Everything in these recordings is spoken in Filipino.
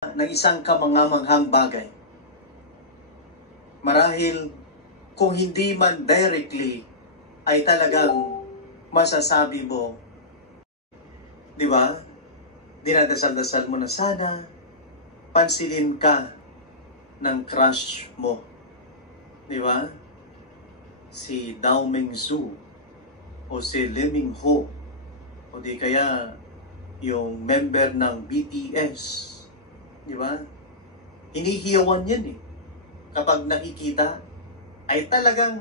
ng isang kamangamanghang bagay. Marahil kung hindi man directly ay talagang masasabi mo, di ba? Dinadasal-dasal mo na sana pansinin ka ng crush mo. Di ba? Si Dao Mingzu o si Lee Min-ho o di kaya yung member ng BTS. Di ba? Hinihiyawan yan eh. Kapag nakikita, ay talagang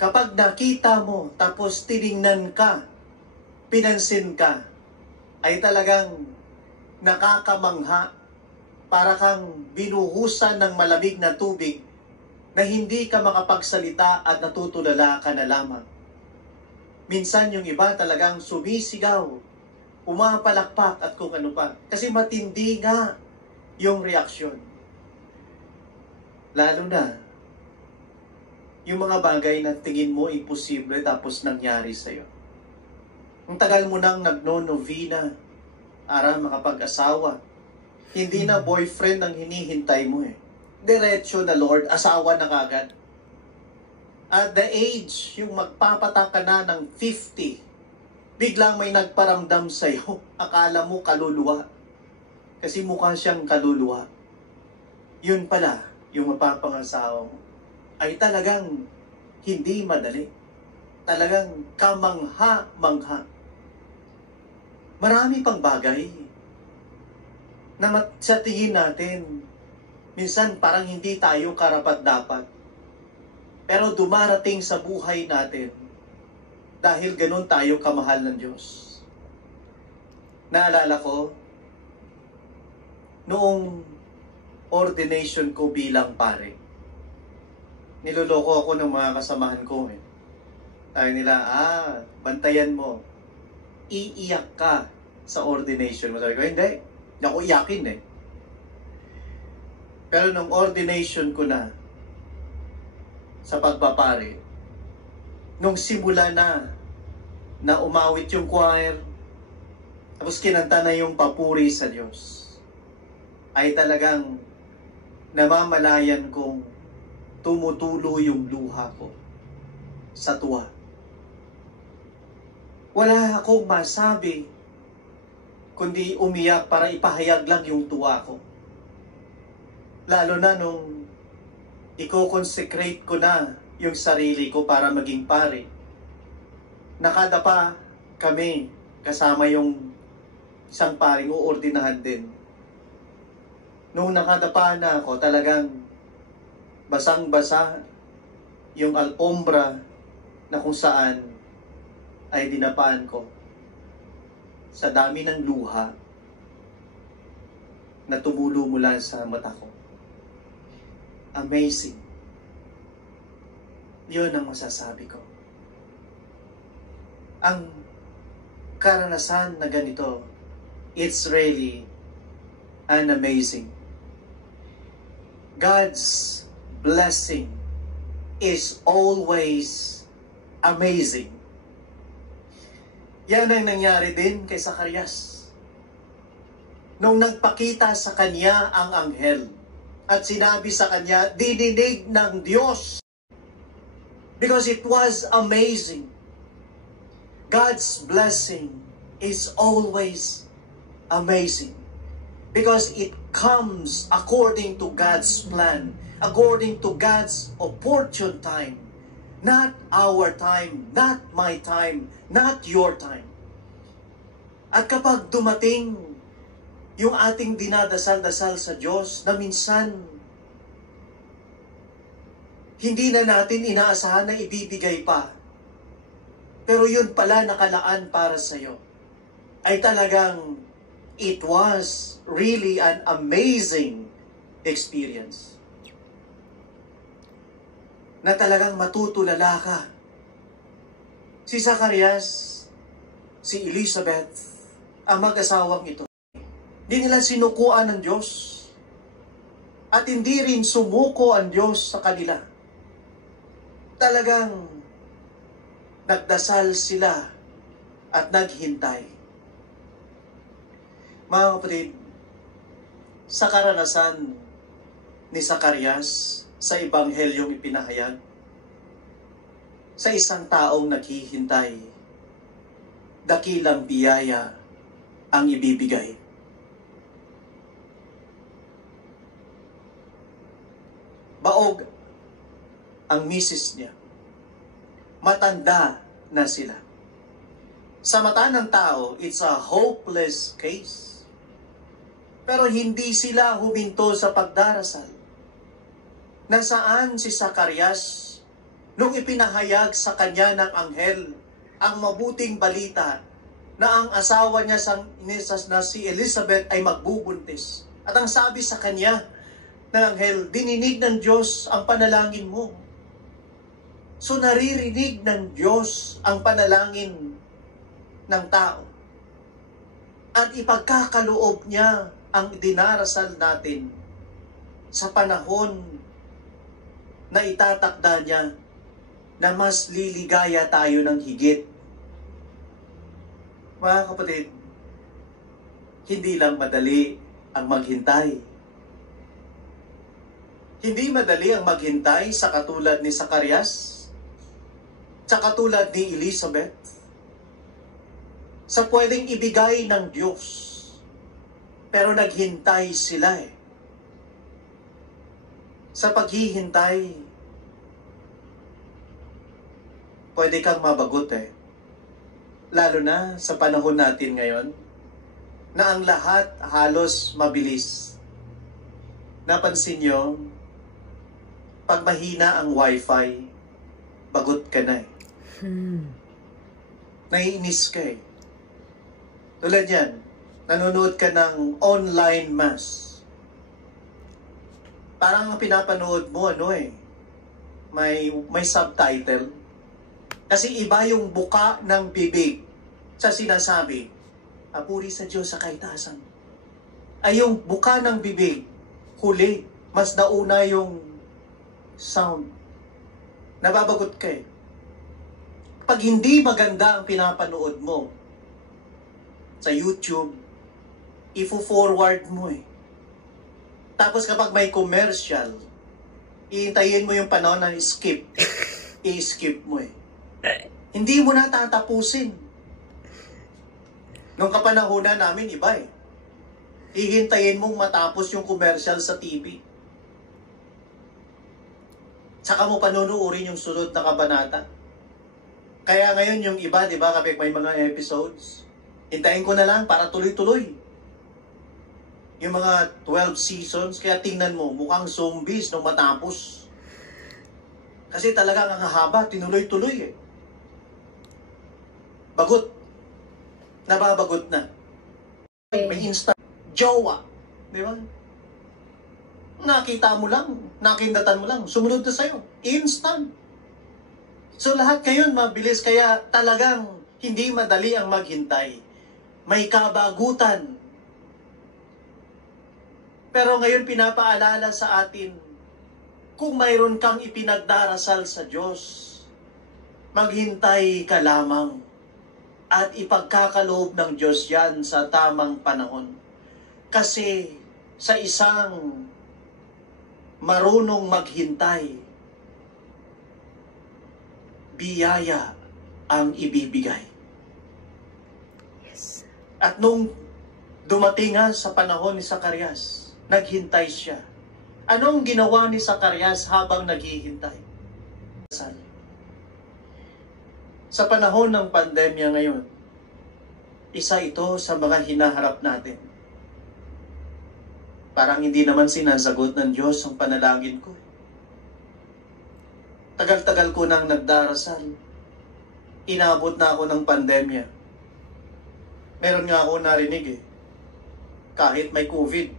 kapag nakita mo, tapos tiningnan ka, pinansin ka, ay talagang nakakamangha, para kang binuhusan ng malamig na tubig na hindi ka makapagsalita at natutulala ka na lamang. Minsan yung iba talagang sumisigaw, pumapalakpak at kung ano pa. Kasi matindi nga yung reaksyon. Lalo na, yung mga bagay na tingin mo imposible tapos nangyari sa'yo. Ang tagal mo nang nagno-novena para makapag-asawa. Hindi na boyfriend ang hinihintay mo eh. Diretso na Lord, asawa na kagad. At the age, yung magpapatak ka na ng 50, biglang may nagparamdam sa'yo. Akala mo kaluluwa. Kasi mukha siyang kaluluwa. Yun pala, yung mapapangasawa mo, ay talagang hindi madali. Talagang kamangha-mangha. Marami pang bagay na sa tingin natin, minsan parang hindi tayo karapat-dapat. Pero dumarating sa buhay natin dahil ganun tayo kamahal ng Diyos. Naalala ko, noong ordination ko bilang pare, niloloko ako ng mga kasamahan ko eh. Sabi nila, bantayan mo, iiyak ka sa ordination mo. Sabi ko, hindi ako iyakin eh. Pero nung ordination ko na, sa pagpapare, nung simula na umawit yung choir, tapos kinanta na yung papuri sa Diyos, ay talagang namamalayan kong tumutulo yung luha ko sa tuwa. Wala akong masabi, kundi umiyak para ipahayag lang yung tuwa ko. Lalo na nung i-consecrate ko na yung sarili ko para maging pare. Nakadapa kami kasama yung isang paring uordinahan din. Nung nakadapa na ako, talagang basang-basa yung alpombra na kung saan ay dinapaan ko. Sa dami ng luha na tumulo mula sa mata ko. Amazing. Yun ang masasabi ko. Ang karanasan na ganito, it's really an amazing. God's blessing is always amazing. Yan ang nangyari din kay Zacarias. Nung nagpakita sa kanya ang anghel at sinabi sa kanya, dininig ng Diyos. Because it was amazing. God's blessing is always amazing. Because it comes according to God's plan, according to God's opportune time. Not our time, not my time, not your time. At kapag dumating yung ating dinadasal-dasal sa Diyos na minsan hindi na natin inaasahan na ibibigay pa, pero yun pala nakalaan para sa'yo, ay talagang it was really an amazing experience. Na talagang matutulala ka. Si Zacarias, si Elizabeth, ang mag-asawang ito, hindi nila sinukuan ng Diyos. At hindi rin sumuko ang Diyos sa kanila. Talagang nagdasal sila at naghintay. Mga kapatid, sa karanasan ni Zacarias sa ebanghelyong ipinahayag? Sa isang taong naghihintay, dakilang biyaya ang ibibigay. Baog ang misis niya. Matanda na sila. Sa mata ng tao, it's a hopeless case. Pero hindi sila huminto sa pagdarasal. Nasaan si Zacarias nung ipinahayag sa kanya ng anghel ang mabuting balita na ang asawa niya na si Elizabeth ay magbubuntis? At ang sabi sa kanya ng anghel, dininig ng Diyos ang panalangin mo. So naririnig ng Diyos ang panalangin ng tao. At ipagkakaloob niya ang dinarasal natin sa panahon na itatakda niya na mas liligaya tayo ng higit. Mga kapatid, hindi lang madali ang maghintay. Hindi madali ang maghintay sa katulad ni Zacarias, sa katulad ni Elizabeth, sa pwedeng ibigay ng Diyos. Pero naghintay sila eh. Sa paghihintay, pwede kang mabagot eh. Lalo na sa panahon natin ngayon, na ang lahat halos mabilis. Napansin nyo, pag mahina ang wifi, bagot ka na eh. Naiinis ka eh. Tulad yan, nanonood ka ng online mass. Parang ang pinapanood mo, may subtitle. Kasi iba yung buka ng bibig sa sinasabi. Papuri sa Diyos sa kaitasan. Ay yung buka ng bibig, huli, mas nauna yung sound. Nababagot ka eh. Pag hindi maganda ang pinapanood mo sa YouTube, ifo-forward mo eh. Tapos kapag may commercial, iintayin mo yung panahon na skip. I-skip mo eh. Hindi mo na tatapusin. Nung kapanahonan namin, iba eh. Hihintayin mong matapos yung commercial sa TV. Saka mo panunuorin yung sunod na kabanata. Kaya ngayon yung iba, di ba, kapag may mga episodes, hintayin ko na lang para tuloy-tuloy. Yung mga 12 seasons, kaya tingnan mo, mukhang zombies nung matapos. Kasi talagang ang haba, tinuloy-tuloy eh. Bagot. Nababagot na. May instant jowa. Di ba? Nakita mo lang, nakindatan mo lang, sumunod na sa'yo. Instant. So lahat ngayon mabilis, kaya talagang hindi madali ang maghintay. May kabagutan. Pero ngayon pinapaalala sa atin, kung mayroon kang ipinagdarasal sa Diyos, maghintay ka lamang at ipagkakaloob ng Diyos yan sa tamang panahon. Kasi sa isang marunong maghintay, biyaya ang ibibigay. Yes. At nung dumating nga sa panahon ni Zacarias, naghintay siya. Anong ginawa ni Zacarias habang naghihintay? Sa panahon ng pandemya ngayon, isa ito sa mga hinaharap natin. Parang hindi naman sinasagot ng Diyos ang panalangin ko. Tagal-tagal ko nang nagdarasal. Inabot na ako ng pandemya. Meron nga ako narinig eh. Kahit may COVID,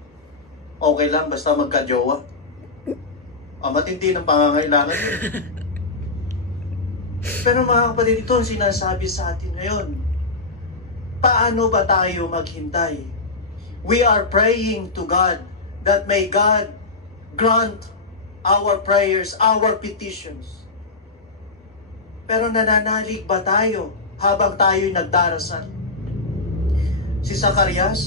okay lang basta magka-jowa. Matindi ng pangangailangan yun. Pero mga kapatid, ito ang sinasabi sa atin ngayon. Paano ba tayo maghintay? We are praying to God that may God grant our prayers, our petitions. Pero nananalig ba tayo habang tayo'y nagdarasal? Si Zacarias,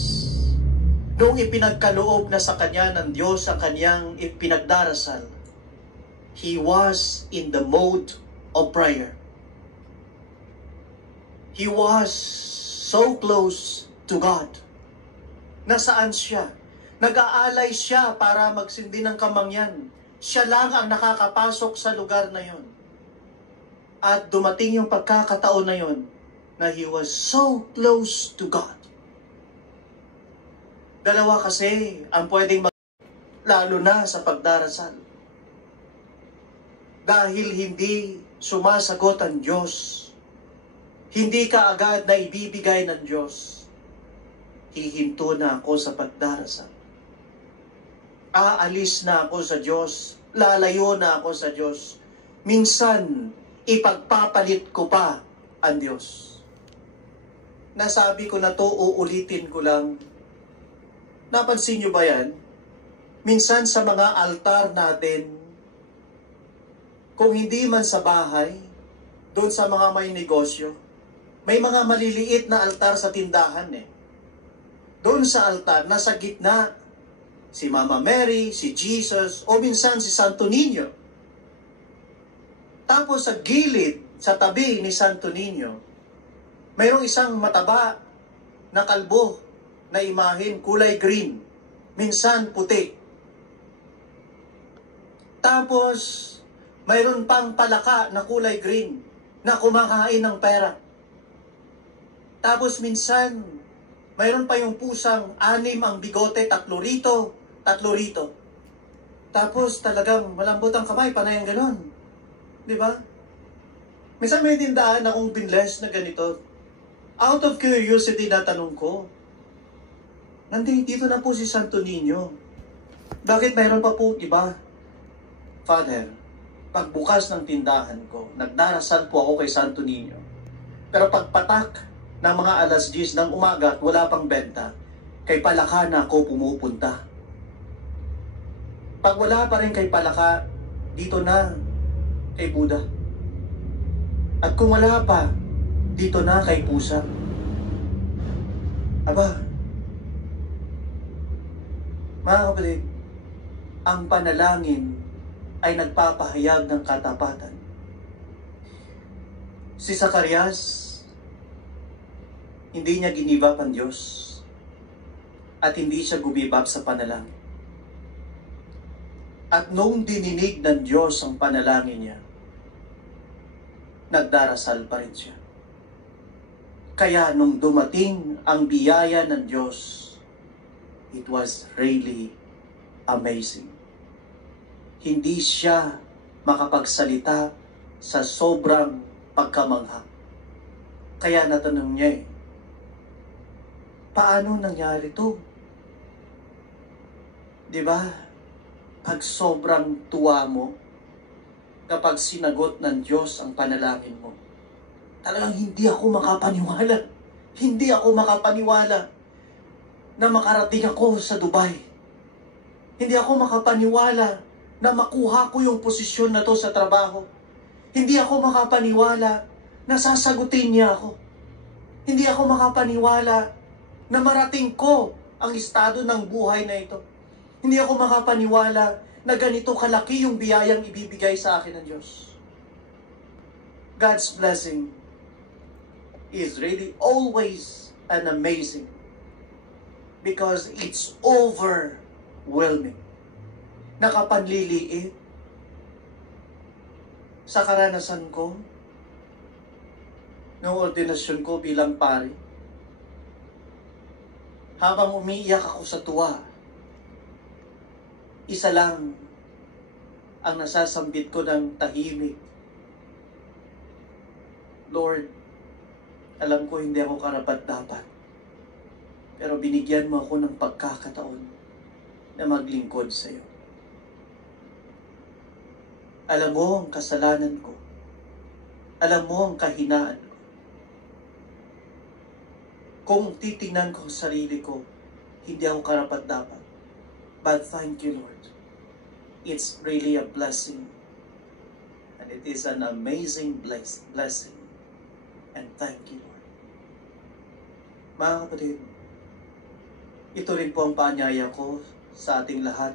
Noong ipinagkaloob na sa kanya ng Diyos ang kanyang ipinagdarasal, he was in the mode of prayer. He was so close to God. Nasaan siya? Nag-aalay siya para magsindi ng kamangyan. Siya lang ang nakakapasok sa lugar na yon. At dumating yung pagkakataon na yon na he was so close to God. Dalawa kasi ang pwedeng lalo na sa pagdarasal. Dahil hindi sumasagot ang Diyos, hindi ka agad na ibibigay ng Diyos, hihinto na ako sa pagdarasal. Aalis na ako sa Diyos, lalayo na ako sa Diyos. Minsan, ipagpapalit ko pa ang Diyos. Nasabi ko na to, uulitin ko lang. Napansin nyo ba yan? Minsan sa mga altar natin, kung hindi man sa bahay, doon sa mga may negosyo, may mga maliliit na altar sa tindahan eh. Doon sa altar, nasa gitna, si Mama Mary, si Jesus, o minsan si Santo Niño. Tapos sa gilid, sa tabi ni Santo Niño, mayroong isang mataba na kalbo na imahen, kulay green, minsan puti. Tapos, mayroon pang palaka na kulay green na kumakain ng pera. Tapos minsan, mayroon pa yung pusang 6 ang bigote, 3 rito, 3 rito. Tapos talagang malambot ang kamay, panay ang ganon. Di ba? Minsan may tindahan akong binless na ganito. Out of curiosity na tanong ko, nandito na po si Santo Niño. Bakit mayroon pa po iba? Father, pagbukas ng tindahan ko, nagdarasal po ako kay Santo Niño. Pero pagpatak ng mga alas 10 ng umaga at wala pang benta, kay Palaka na ako pumupunta. Pag wala pa rin kay Palaka, dito na kay Buddha. At kung wala pa, dito na kay Pusa. Aba, mga kapatid, ang panalangin ay nagpapahayag ng katapatan. Si Zacarias, hindi niya ginibap ang Diyos at hindi siya gumibap sa panalangin. At nung dininig ng Diyos ang panalangin niya, nagdarasal pa rin siya. Kaya nung dumating ang biyaya ng Diyos, it was really amazing. Hindi siya makapagsalita sa sobrang pagkamangha. Kaya natanong niya paano nangyari to? Diba? Pag sobrang tuwa mo, kapag sinagot ng Diyos ang panalangin mo, talagang hindi ako makapaniwala. Hindi ako makapaniwala na makarating ako sa Dubai. Hindi ako makapaniwala na makuha ko yung posisyon na to sa trabaho. Hindi ako makapaniwala na sasagutin niya ako. Hindi ako makapaniwala na marating ko ang estado ng buhay na ito. Hindi ako makapaniwala na ganito kalaki yung biyayang ibibigay sa akin ng Diyos. God's blessing is really always an amazing because it's overwhelming. Nakapanliliit sa karanasan ko noong ordinasyon ko bilang pari. Habang umiiyak ako sa tuwa, isa lang ang nasasambit ko ng tahimik. Lord, alam ko hindi ako karapat-dapat, pero binigyan mo ako ng pagkakataon na maglingkod sa iyo. Alam mo ang kasalanan ko. Alam mo ang kahinaan ko. Kung titingnan ko sa sarili ko, hindi ako karapat-dapat. But thank you, Lord. It's really a blessing. And it is an amazing blessing. And thank you, Lord. Mga kapatid, ito rin po ang paanyaya ko sa ating lahat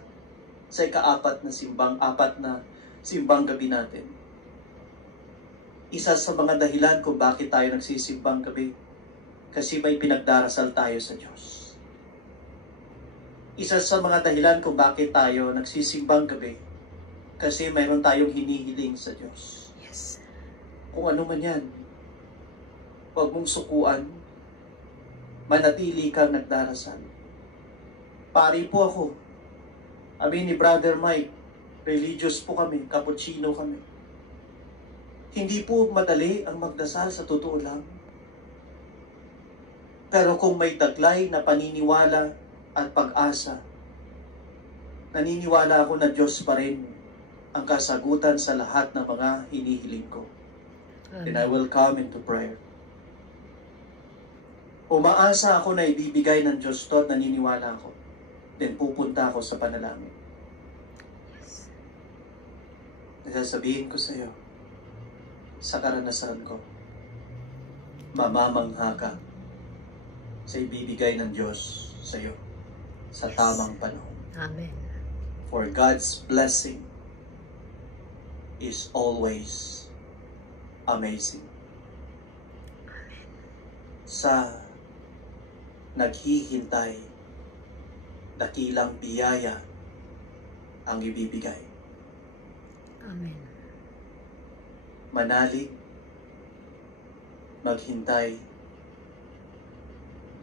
sa apat na simbang gabi natin. Isa sa mga dahilan kung bakit tayo nagsisimbang gabi, kasi may pinagdarasal tayo sa Diyos. Isa sa mga dahilan kung bakit tayo nagsisimbang gabi, kasi mayroon tayong hinihiling sa Diyos. Yes. Kung ano man yan, huwag mong sukuan, manatili kang nagdarasal. Pari po ako. Kami ni Brother Mike, religious po kami, cappuccino kami. Hindi po madali ang magdasal sa totoo lang. Pero kung may taglay na paniniwala at pag-asa, naniniwala ako na Diyos pa rin ang kasagutan sa lahat ng mga hinihiling ko. And I will come into prayer. Umaasa ako na ibibigay ng Diyos to at naniniwala ako. Then pupunta ako sa panalangin. Nasasabihin ko sa iyo, sa karanasan ko, mamamangha ka sa ibibigay ng Diyos sa iyo sa tamang panahon. Amen. For God's blessing is always amazing. Sa naghihintay, dakilang biyaya ang ibibigay. Amen. Manalig, maghintay,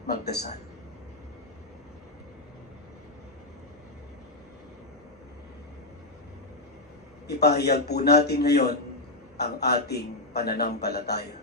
magdasal. Ipahayag po natin ngayon ang ating pananampalataya.